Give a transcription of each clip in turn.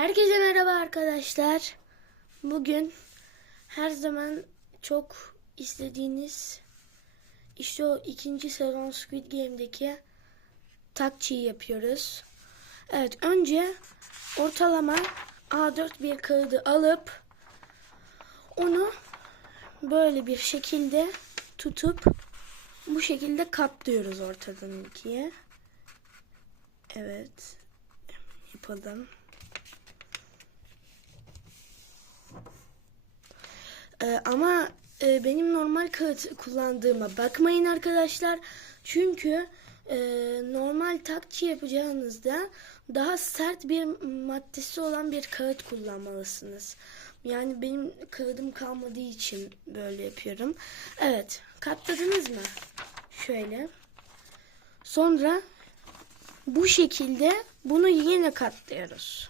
Herkese merhaba arkadaşlar. Bugün her zaman çok istediğiniz işte o ikinci sezon Squid Game'deki takçıyı yapıyoruz. Evet önce ortalama A4 bir kağıdı alıp onu böyle bir şekilde tutup bu şekilde katlıyoruz ortadan ikiye. Evet yapalım. Ee, ama e, benim normal kağıt kullandığıma bakmayın arkadaşlar. Çünkü e, normal takçı yapacağınızda daha sert bir maddesi olan bir kağıt kullanmalısınız. Yani benim kağıdım kalmadığı için böyle yapıyorum. Evet, katladınız mı? Şöyle. Sonra bu şekilde bunu yine katlıyoruz.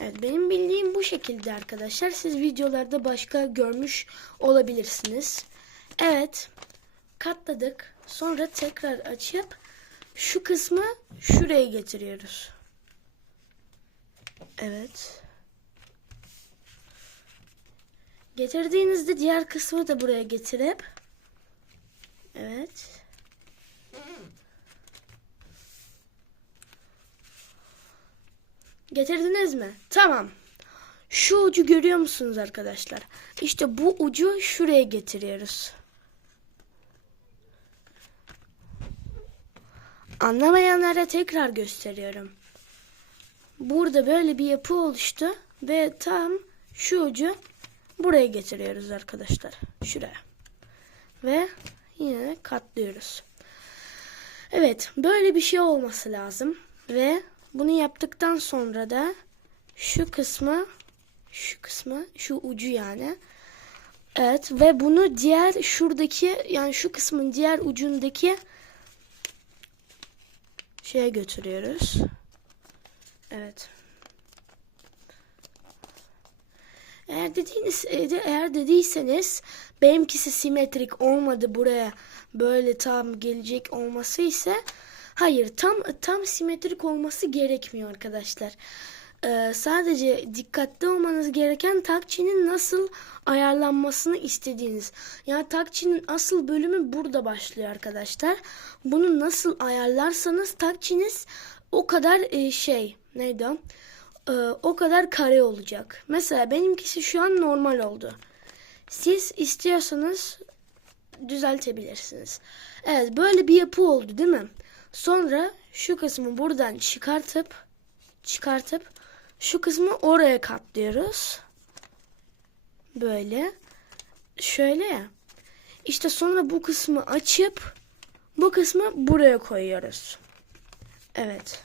Evet benim bildiğim bu şekilde arkadaşlar. Siz videolarda başka görmüş olabilirsiniz. Evet katladık. Sonra tekrar açıp şu kısmı şuraya getiriyoruz. Evet. Getirdiğinizde diğer kısmı da buraya getirip Evet. Getirdiniz mi? Tamam. Şu ucu görüyor musunuz arkadaşlar? İşte bu ucu şuraya getiriyoruz. Anlamayanlara tekrar gösteriyorum. Burada böyle bir yapı oluştu ve tam şu ucu buraya getiriyoruz arkadaşlar. Şuraya. Ve yine katlıyoruz. Evet, böyle bir şey olması lazım ve bunu yaptıktan sonra da şu kısmı şu kısmı şu ucu yani evet ve bunu diğer şuradaki yani şu kısmın diğer ucundaki şeye götürüyoruz. Evet. Eğer dediğiniz eğer dediyseniz benimkisi simetrik olmadı buraya böyle tam gelecek olması ise hayır tam tam simetrik olması gerekmiyor arkadaşlar. Ee, sadece dikkatli olmanız gereken takçinin nasıl ayarlanmasını istediğiniz. Yani takçinin asıl bölümü burada başlıyor arkadaşlar. Bunu nasıl ayarlarsanız takçiniz o kadar e, şey neydi? Ee, o kadar kare olacak. Mesela benimkisi şu an normal oldu. Siz istiyorsanız düzeltebilirsiniz. Evet böyle bir yapı oldu değil mi? Sonra şu kısmı buradan çıkartıp çıkartıp şu kısmı oraya katlıyoruz. Böyle. Şöyle ya. İşte sonra bu kısmı açıp bu kısmı buraya koyuyoruz. Evet.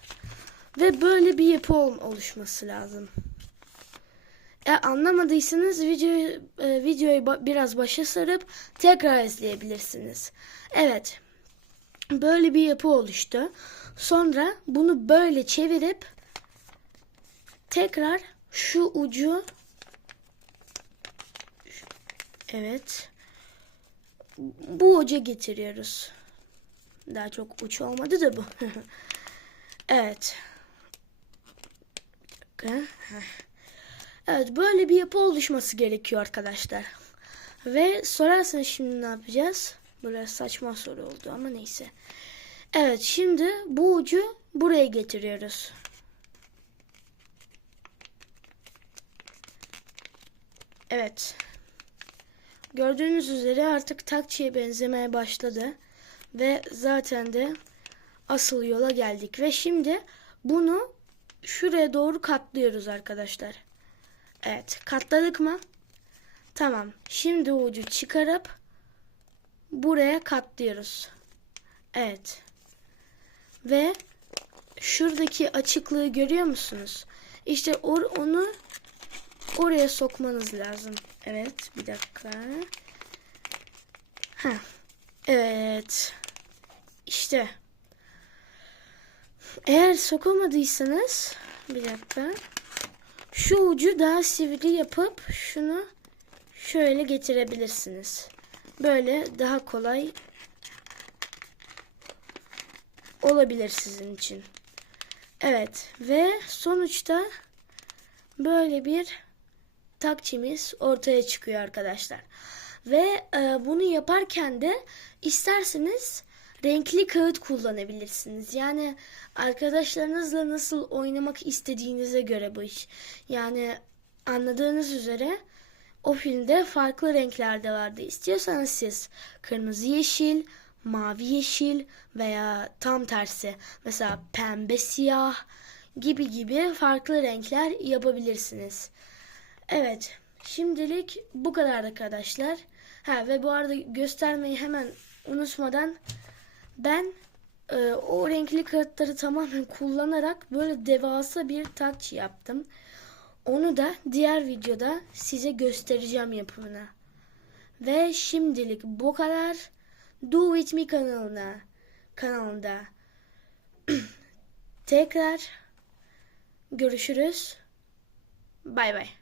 Ve böyle bir yapı oluşması lazım. Eğer anlamadıysanız videoyu, e, videoyu biraz başa sarıp tekrar izleyebilirsiniz. Evet. Böyle bir yapı oluştu. Sonra bunu böyle çevirip tekrar şu ucu evet bu uca getiriyoruz. Daha çok uç olmadı da bu. evet. Evet böyle bir yapı oluşması gerekiyor arkadaşlar. Ve sorarsanız şimdi ne yapacağız? Böyle saçma soru oldu ama neyse. Evet şimdi bu ucu buraya getiriyoruz. Evet. Gördüğünüz üzere artık takçiye benzemeye başladı. Ve zaten de asıl yola geldik. Ve şimdi bunu şuraya doğru katlıyoruz arkadaşlar. Evet katladık mı? Tamam. Şimdi ucu çıkarıp buraya katlıyoruz. Evet. Ve şuradaki açıklığı görüyor musunuz? İşte or onu oraya sokmanız lazım. Evet. Bir dakika. Ha. Evet. İşte. Eğer sokamadıysanız bir dakika. Şu ucu daha sivri yapıp şunu şöyle getirebilirsiniz. Böyle daha kolay olabilir sizin için. Evet ve sonuçta böyle bir takçimiz ortaya çıkıyor arkadaşlar. Ve e, bunu yaparken de isterseniz renkli kağıt kullanabilirsiniz. Yani arkadaşlarınızla nasıl oynamak istediğinize göre bu iş. Yani anladığınız üzere o filmde farklı renklerde vardı. İstiyorsanız siz kırmızı yeşil, mavi yeşil veya tam tersi mesela pembe siyah gibi gibi farklı renkler yapabilirsiniz. Evet, şimdilik bu kadar arkadaşlar. Ha ve bu arada göstermeyi hemen unutmadan ben e, o renkli kağıtları tamamen kullanarak böyle devasa bir taç yaptım. Onu da diğer videoda size göstereceğim yapımını. Ve şimdilik bu kadar. Do With Me kanalına kanalında tekrar görüşürüz. Bay bay.